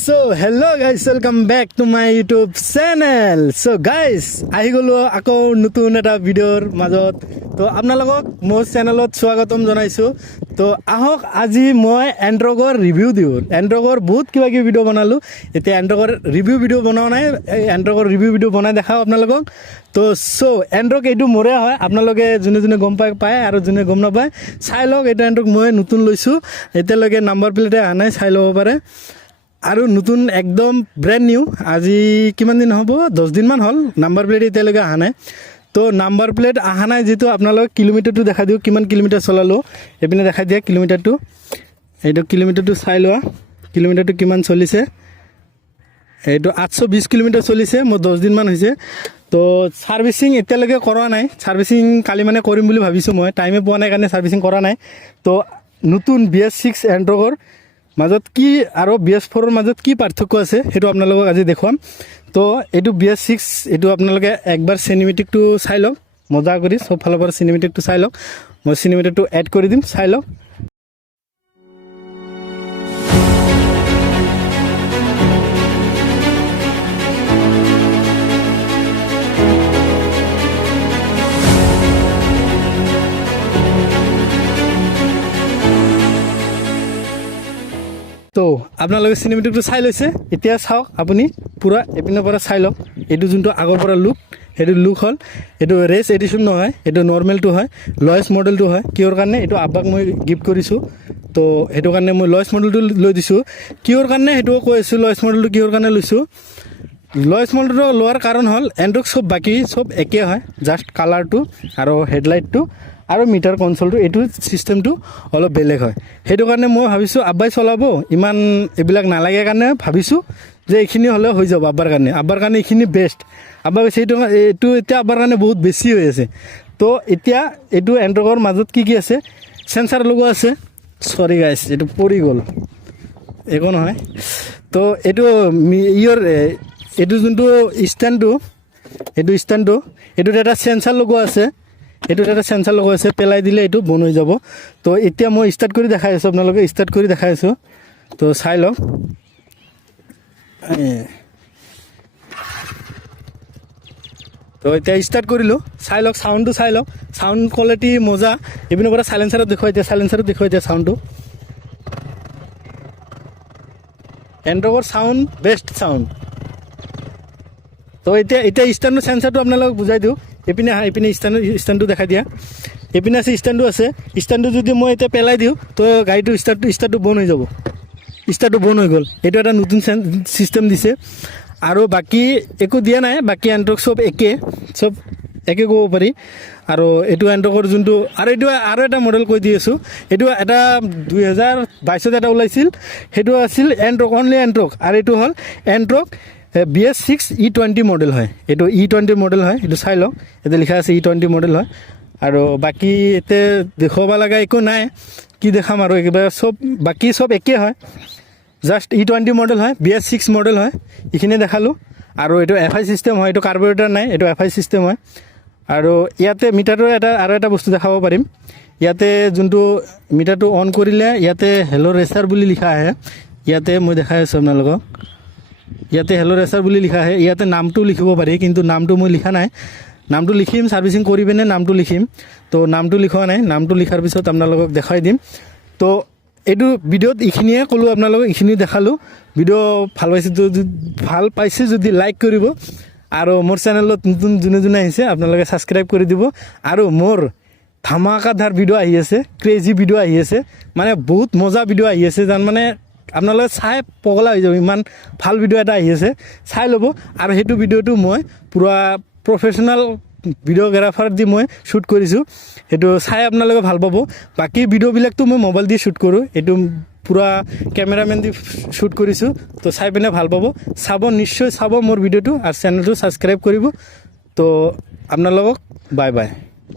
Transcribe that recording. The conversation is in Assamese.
So hello guys, welcome back to my YouTube channel. So guys, আহি গলো আকৌ নতুন এটা ভিডিওৰ মাজত। তো আপোনালোকক মোৰ চেনেলত স্বাগতম জনাইছো। তো আহক আজি মই এন্ট্ৰকৰ ৰিভিউ দিওঁ। এন্ট্ৰকৰ বহুত কিবা কিবি ভিডিও বনালো। এতিয়া এন্ট্ৰকৰ ৰিভিউ ভিডিও বনোৱা নাই, এন্ট্ৰকৰ ৰিভিউ ভিডিও বনাই দেখাও আপোনালোকক। তো এন্ট্ৰক এইটো মোৰে হয়, আপোনালোকে যোনে গম পায় আৰু যোনে গম নাপায় চাই লওক। এইটো এন্ট্ৰক মই নতুন লৈছোঁ, এতিয়ালৈকে নাম্বাৰ প্লেটে অহা নাই, চাই ল'ব পাৰে। আৰু নতুন একদম ব্ৰেণ্ড নিউ, আজি কিমান দিন হ'ব, 10 দিনমান হ'ল, নাম্বাৰ প্লেট এতিয়ালৈকে অহা নাই। তো নাম্বাৰ প্লেট অহা নাই যিহেতু আপোনালোক কিলোমিটাৰটো দেখা দিওঁ, কিমান কিলোমিটাৰ চলালোঁ এইপিনে দেখাই দিয়া কিলোমিটাৰটো। এইটো কিলোমিটাৰটো চাই লোৱা, কিলোমিটাৰটো কিমান চলিছে। এইটো 820 কিলোমিটাৰ চলিছে, মোৰ 10 দিনমান হৈছে। তো ছাৰ্ভিচিং এতিয়ালৈকে কৰা নাই, ছাৰ্ভিচিং কালি মানে কৰিম বুলি ভাবিছোঁ, মই টাইমে পোৱা নাই কাৰণে ছাৰ্ভিচিং কৰা নাই। তো নতুন Bs6 এন্ট্ৰকৰ মাজত কি আৰু Bs4ৰ মাজত কি পাৰ্থক্য আছে সেইটো আপোনালোকক আজি দেখুৱাম। তো এইটো Bs6, এইটো আপোনালোকে একবাৰ চিনেমেটিকটো চাই লওক, মজা কৰি চব ফালৰ পৰা চিনেমেটিকটো চাই লওক। মই চিনেমেটিকটো এড কৰি দিম, চাই লওক। তো আপোনালোকে চিনেমেটিকটো চাই লৈছে, এতিয়া চাওক আপুনি পূৰা এপিনৰ পৰা চাই লওক। এইটো যোনটো আগৰ পৰা লুক, সেইটো লুক হ'ল। এইটো ৰেচ এডিশ্যন নহয়, এইটো নৰ্মেলটো হয়, লয়েষ্ট মডেলটো হয়। কিহৰ কাৰণে এইটো আব্বাক মই গিফ্ট কৰিছোঁ, তো সেইটো কাৰণে মই লয়েষ্ট মডেলটো লৈ দিছোঁ। কিহৰ কাৰণে সেইটো কৈ আছোঁ, লয়েষ্ট মডেলটো কিহৰ কাৰণে লৈছোঁ। লয়েষ্ট মডেলটো লোৱাৰ কাৰণ হ'ল এন্ট্ৰক চব বাকী চব একে হয়, জাষ্ট কালাৰটো আৰু হেডলাইটটো আৰু মিটাৰ কনচলটো, এইটো চিষ্টেমটো অলপ বেলেগ হয়। সেইটো কাৰণে মই ভাবিছোঁ আব্বাই চলাব, ইমান এইবিলাক নালাগে কাৰণে ভাবিছোঁ যে এইখিনি হ'লে হৈ যাব আব্বাৰ কাৰণে এইখিনি বেষ্ট। আব্বা কৈছে এইটো এতিয়া আব্বাৰ কাৰণে বহুত বেছি হৈ আছে। তো এতিয়া এইটো এন্ট্ৰকৰ মাজত কি কি আছে, চেঞ্চাৰ লগোৱা আছে। চৰি গাইছ, এইটো পৰি গ'ল, একো নহয়। তো এইটো এইটো যোনটো ষ্টেণ্ডটো, এইটোত এটা চেঞ্চাৰ লগোৱা আছে, পেলাই দিলে এইটো বন্ধ হৈ যাব। তো এতিয়া মই ষ্টাৰ্ট কৰি দেখাই আছোঁ, আপোনালোকে ষ্টাৰ্ট কৰি দেখাই আছোঁ। তো চাই লওক। তো এতিয়া ষ্টাৰ্ট কৰিলোঁ, চাই লওক চাউণ্ডটো, চাই লওক চাউণ্ড কোৱালিটি মজা। এইপিনৰ পৰা চাইলেঞ্চাৰত দেখুৱাই দিয়া চাউণ্ডটো। এন্ট্ৰকৰ চাউণ্ড বেষ্ট চাউণ্ড। তো এতিয়া ষ্টেণ্ডৰ চেঞ্চাৰটো আপোনালোকক বুজাই দিওঁ। এইপিনে ষ্টেণ্ডটো দেখাই দিয়া, এইপিনে আছে ষ্টেণ্ডটো আছে। ষ্টেণ্ডটো যদি মই এতিয়া পেলাই দিওঁ তো গাড়ীটো ষ্টাৰ্টটো বন্ধ হৈ যাব, ষ্টাৰ্টটো বন্ধ হৈ গ'ল। এইটো এটা নতুন চিষ্টেম দিছে। আৰু বাকী একো দিয়া নাই, বাকী এন্ট্ৰক চব একে ক'ব পাৰি। আৰু এইটো এন্ট্ৰকৰ যোনটো, আৰু এটা মডেল কৈ দি আছোঁ। এইটো এটা 2022 এটা ওলাইছিল, সেইটো আছিল এন্ট্ৰক, অনলি এন্ট্ৰক। আৰু এইটো হ'ল এন্ট্ৰক Bs6 E20 মডেল হয়। এইটো E20 মডেল হয়, এইটো চাই লওক, এতিয়া লিখা আছে E20 মডেল হয়। আৰু বাকী এতিয়া দেখুৱাব লগা একো নাই, কি দেখাম আৰু একেবাৰে বাকী চব একে হয়, জাষ্ট E20 মডেল হয়, Bs6 মডেল হয়, এইখিনি দেখালোঁ। আৰু এইটো FI চিষ্টেম হয়, এইটো কাৰ্বৰেটৰ নাই, এইটো FI চিষ্টেম হয়। আৰু ইয়াতে মিটাৰৰ আৰু এটা বস্তু দেখাব পাৰিম। ইয়াতে যোনটো মিটাৰটো অন কৰিলে ইয়াতে হেল্ল' ৰেচাৰ বুলি লিখা আহে, ইয়াতে মই দেখাই আছোঁ আপোনালোকক। ইয়াতে হেল্ল' ৰেচাৰ বুলি লিখা আহে, ইয়াতে নামটো লিখিব পাৰি, কিন্তু নামটো মই লিখা নাই। নামটো লিখিম, ছাৰ্ভিচিং কৰি পিনে নামটো লিখিম। তো নামটো লিখোৱা নাই, নামটো লিখাৰ পিছত আপোনালোকক দেখাই দিম। তো এইটো ভিডিঅ'ত এইখিনিয়ে ক'লোঁ, আপোনালোকক এইখিনি দেখালোঁ। ভিডিঅ' ভাল পাইছে যদি লাইক কৰিব, আৰু মোৰ চেনেলত নতুন যোনে আহিছে আপোনালোকে ছাবস্ক্ৰাইব কৰি দিব। আৰু মোৰ ধামাকাধাৰ ভিডিঅ' আহি আছে, ক্ৰেজি ভিডিঅ' আহি আছে, মানে বহুত মজা ভিডিঅ' আহি আছে, যেন মানে আপোনালোকে চাই পগলা হৈ যাব, ইমান ভাল ভিডিঅ' এটা আহি আছে, চাই ল'ব। আৰু সেইটো ভিডিঅ'টো মই পূৰা প্ৰফেশ্যনেল ভিডিঅ'গ্ৰাফাৰ দি মই শ্বুট কৰিছোঁ, সেইটো চাই আপোনালোকে ভাল পাব। বাকী ভিডিঅ'বিলাকতো মই মোবাইল দি শ্বুট কৰোঁ, এইটো পূৰা কেমেৰামেন দি শ্বুট কৰিছোঁ। তো চাই পিনে ভাল পাব, নিশ্চয় চাব মোৰ ভিডিঅ'টো, আৰু চেনেলটো ছাবস্ক্ৰাইব কৰিব। তো আপোনালোকক বাই বাই।